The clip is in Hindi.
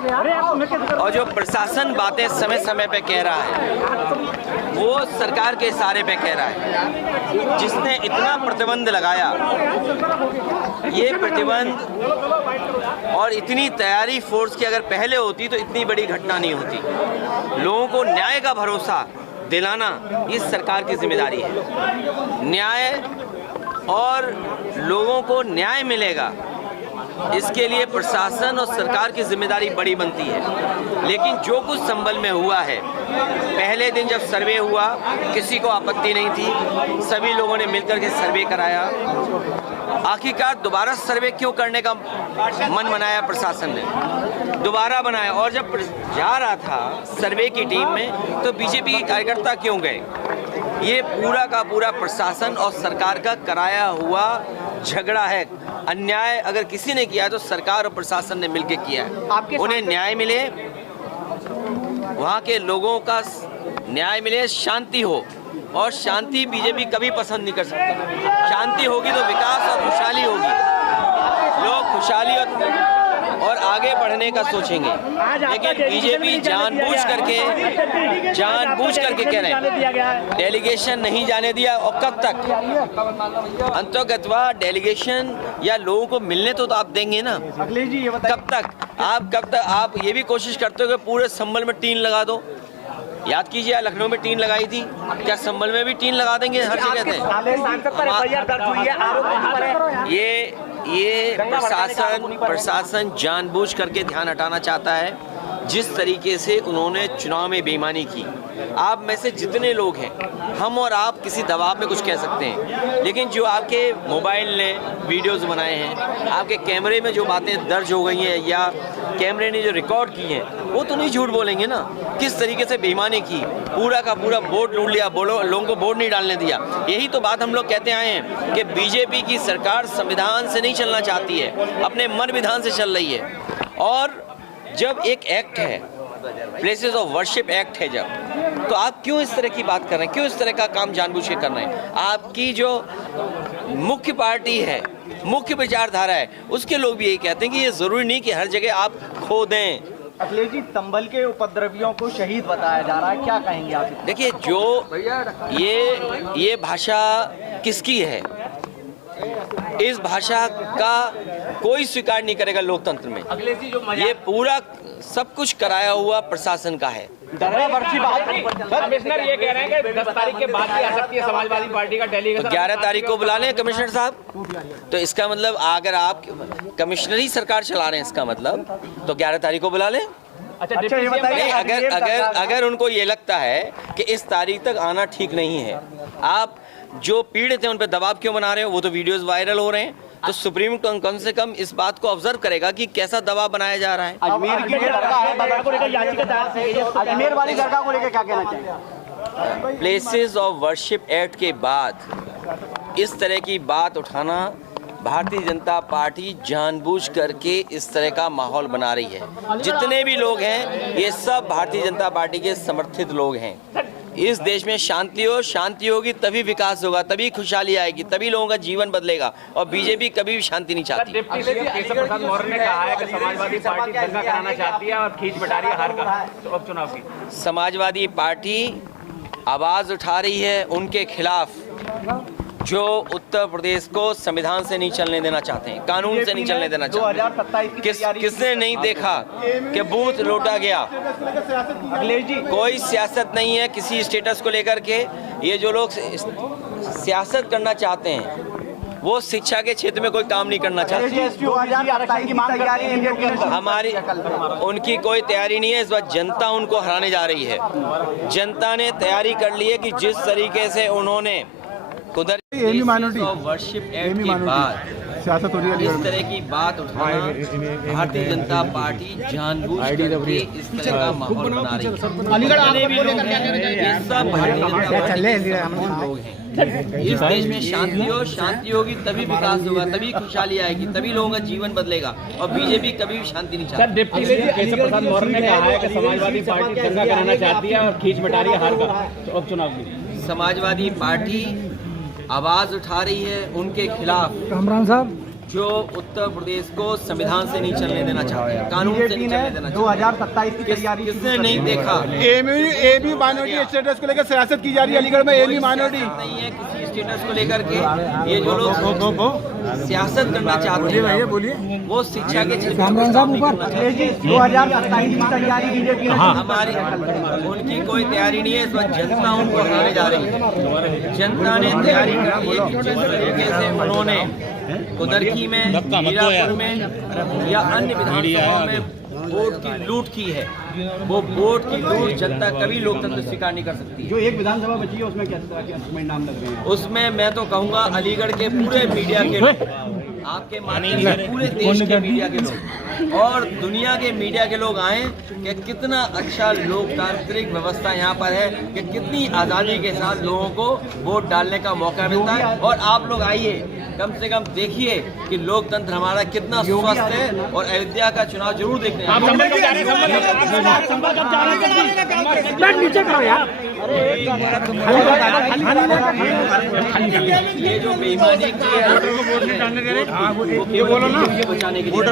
और जो प्रशासन बातें समय समय पे कह रहा है वो सरकार के इशारे पे कह रहा है। जिसने इतना प्रतिबंध लगाया, ये प्रतिबंध और इतनी तैयारी फोर्स की अगर पहले होती तो इतनी बड़ी घटना नहीं होती। लोगों को न्याय का भरोसा दिलाना इस सरकार की जिम्मेदारी है। न्याय और लोगों को न्याय मिलेगा, इसके लिए प्रशासन और सरकार की जिम्मेदारी बड़ी बनती है। लेकिन जो कुछ संभल में हुआ है, पहले दिन जब सर्वे हुआ किसी को आपत्ति नहीं थी, सभी लोगों ने मिलकर के सर्वे कराया। आखिरकार दोबारा सर्वे क्यों करने का मन बनाया प्रशासन ने, दोबारा बनाया। और जब जा रहा था सर्वे की टीम में तो बीजेपी के कार्यकर्ता क्यों गए? ये पूरा का पूरा प्रशासन और सरकार का कराया हुआ झगड़ा है। अन्याय अगर किसी ने किया है तो सरकार और प्रशासन ने मिलकर किया है। उन्हें न्याय मिले, वहाँ के लोगों का न्याय मिले, शांति हो। और शांति बीजेपी कभी पसंद नहीं कर सकती। शांति होगी तो विकास और खुशहाली होगी, लोग खुशहाली और आगे बढ़ने का सोचेंगे। लेकिन बीजेपी जानबूझ करके कह रहे हैं डेलीगेशन नहीं जाने दिया। और कब तक अंतर्गतवा डेलीगेशन या लोगों को मिलने तो आप देंगे ना? कब तक आप ये भी कोशिश करते हो कि पूरे संभल में टीन लगा दो? याद कीजिए, लखनऊ में टीन लगाई थी, क्या संभल में भी टीन लगा देंगे? हर जगह ये प्रशासन जानबूझ करके ध्यान हटाना चाहता है। जिस तरीके से उन्होंने चुनाव में बेईमानी की, आप में से जितने लोग हैं, हम और आप किसी दबाव में कुछ कह सकते हैं, लेकिन जो आपके मोबाइल ने वीडियोस बनाए हैं, आपके कैमरे में जो बातें दर्ज हो गई हैं या कैमरे ने जो रिकॉर्ड की हैं, वो तो नहीं झूठ बोलेंगे ना। किस तरीके से बेईमानी की, पूरा का पूरा वोट लूट लिया, लोगों को वोट नहीं डालने दिया। यही तो बात हम लोग कहते आए हैं कि बीजेपी की सरकार संविधान से नहीं चलना चाहती है, अपने मन विधान से चल रही है। और जब एक एक्ट है, प्लेसेस ऑफ वर्शिप एक्ट है जब, तो आप क्यों इस तरह की बात कर रहे हैं? क्यों इस तरह का काम जानबूझ के कर रहे हैं? आपकी जो मुख्य पार्टी है, मुख्य विचारधारा है, उसके लोग भी यही कहते हैं कि ये जरूरी नहीं कि हर जगह आप खो दें। अखिलेश जी, संभल के उपद्रवियों को शहीद बताया जा रहा है, क्या कहेंगे आप? देखिए, जो ये भाषा किसकी है? इस भाषा का कोई स्वीकार नहीं करेगा लोकतंत्र में। ये पूरा सब कुछ कराया हुआ प्रशासन का है। कमिश्नर ये कह रहे हैं कि 10 तारीख के बाद भी आ सकती है समाजवादी पार्टी का डेलीगेशन। तो 11 तारीख को बुला लें कमिश्नर साहब। तो इसका मतलब अगर आप कमिश्नर ही सरकार चला रहे हैं, इसका मतलब तो 11 तारीख को बुला लें। अच्छा, ये बताइए, अगर उनको ये लगता है कि इस तारीख तक आना ठीक नहीं है, आप जो पीड़ित हैं उन पर दबाव क्यों बना रहे हो? वो तो वीडियोस वायरल हो रहे हैं। तो सुप्रीम कम से कम इस बात को ऑब्जर्व करेगा कि कैसा दबाव बनाया जा रहा है। अजमेर की दरगाह है, को लेकर याचिका दायर, अजमेर वाली दरगाह को लेकर क्या कहना चाहिए? प्लेसेस ऑफ वर्शिप एक्ट के बाद इस तरह की बात उठाना, भारतीय जनता पार्टी जानबूझ करके इस तरह का माहौल बना रही है। जितने भी लोग हैं ये सब भारतीय जनता पार्टी के समर्थित लोग हैं। इस देश में शांति होगी तभी विकास होगा, तभी खुशहाली आएगी, तभी लोगों का जीवन बदलेगा। और बीजेपी कभी भी शांति नहीं चाहती। डिप्टी सीएम केशव प्रसाद मौर्य ने कहा है कि समाजवादी पार्टी दंगा कराना चाहती है और खींच बटा रही है हार का तो उपचुनाव की। समाजवादी पार्टी आवाज उठा रही है उनके खिलाफ जो उत्तर प्रदेश को संविधान से नहीं चलने देना चाहते हैं, कानून से नहीं चलने देना चाहते। किसने नहीं देखा कि बूथ लूटा गया? कोई सियासत नहीं है किसी स्टेटस को लेकर के। ये जो लोग सियासत करना चाहते हैं वो शिक्षा के क्षेत्र में कोई काम नहीं करना चाहते। हमारी उनकी कोई तैयारी नहीं है। इस बार जनता उनको हराने जा रही है। जनता ने तैयारी कर ली है कि जिस तरीके से उन्होंने वर्शिप एक्ट के बाद इस तरह की बात उठाना, भारतीय जनता पार्टी जानबूझ करके इस तरह का माहौल बना रही है। ये सब भारतीय जनता पार्टी लोग हैं। इस देश में शांति होगी तभी विकास होगा, तभी खुशहाली आएगी, तभी लोगों का जीवन बदलेगा। और बीजेपी कभी भी शांति नहीं चाहती। डिप्टी सीएम केशव प्रसाद मौर्य ने कहा है कि समाजवादी पार्टी दंगा कराना चाहती है और खींच बटा रही है हार का तो उपचुनाव की। समाजवादी पार्टी आवाज उठा रही है उनके खिलाफ राम साहब जो उत्तर प्रदेश को संविधान से नहीं चलने देना चाहते हैं, कानून से नहीं चलने देना चाहते। 2027 की तैयारी किसने नहीं देखा? एबी माइनॉरिटी स्टेटस को लेकर सियासत की जा रही है अलीगढ़ में। एबी माइनॉरिटी नहीं है किसी स्टेटस को लेकर के। ये जो लोग सियासत करना चाहते हैं वो शिक्षा के क्षेत्र में काम नहीं करना चाहते। 2027 की तैयारी बीजेपी ने हमारी उनकी कोई तैयारी नहीं है। इस वक्त जनता उनको हराने जा रही है। जनता ने तैयारी कर ली है कि जिस तरीके से उन्होंने कुदरकी में, मीरापुर में या अन्य विधानसभाओं में वोट की लूट की है, वो वोट की लूट जनता कभी लोकतंत्र स्वीकार नहीं कर सकती है। जो एक विधानसभा बची है उसमें किस तरह के नाम लग रहे हैं? उसमें मैं तो कहूँगा अलीगढ़ के पूरे मीडिया के लोग, आपके माध्यम से पूरे देश के मीडिया के लोग और दुनिया के मीडिया के लोग आए कि कितना अच्छा लोकतांत्रिक व्यवस्था यहाँ पर है, कि कितनी आज़ादी के साथ लोगों को वोट डालने का मौका मिलता है। और आप लोग आइए, कम से कम देखिए कि लोकतंत्र हमारा कितना स्वस्थ है और अयोध्या का चुनाव जरूर देखने आइए। ये जो बेईमानी की है वो केवल बचाने के लिए